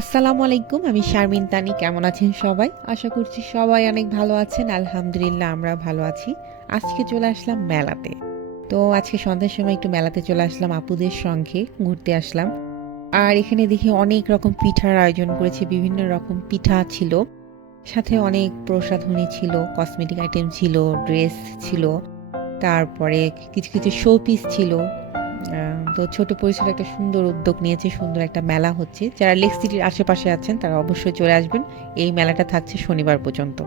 আসসালামু আলাইকুম, আমি শারমিন তানি। কেমন আছেন সবাই? আশা করছি সবাই অনেক ভালো আছেন। আলহামদুলিল্লাহ, আমরা ভালো আছি। আজকে চলে আসলাম মেলাতে। তো আজকে সন্ধ্যার সময় একটু মেলাতে চলে আসলাম, আপুদের সঙ্গে ঘুরতে আসলাম। আর এখানে দেখি অনেক রকম পিঠার আয়োজন করেছে, বিভিন্ন রকম পিঠা ছিল, সাথে অনেক প্রসাধনী ছিল, কসমেটিক আইটেম ছিল, ড্রেস ছিল, তারপরে কিছু কিছু শো পিস ছিল। তো ছোট পরিসরে একটা সুন্দর উদ্যোগ নিয়েছে, সুন্দর একটা মেলা হচ্ছে। যারা লেক সিটির আশেপাশে আছেন তারা অবশ্যই চলে আসবেন। এই মেলাটা থাকছে শনিবার পর্যন্ত।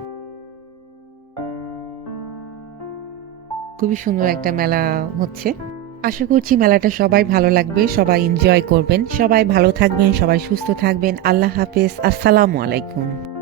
খুবই সুন্দর একটা মেলা হচ্ছে। আশা করছি মেলাটা সবাই ভালো লাগবে, সবাই এনজয় করবেন। সবাই ভালো থাকবেন, সবাই সুস্থ থাকবেন। আল্লাহ হাফেজ, আসসালামু আলাইকুম।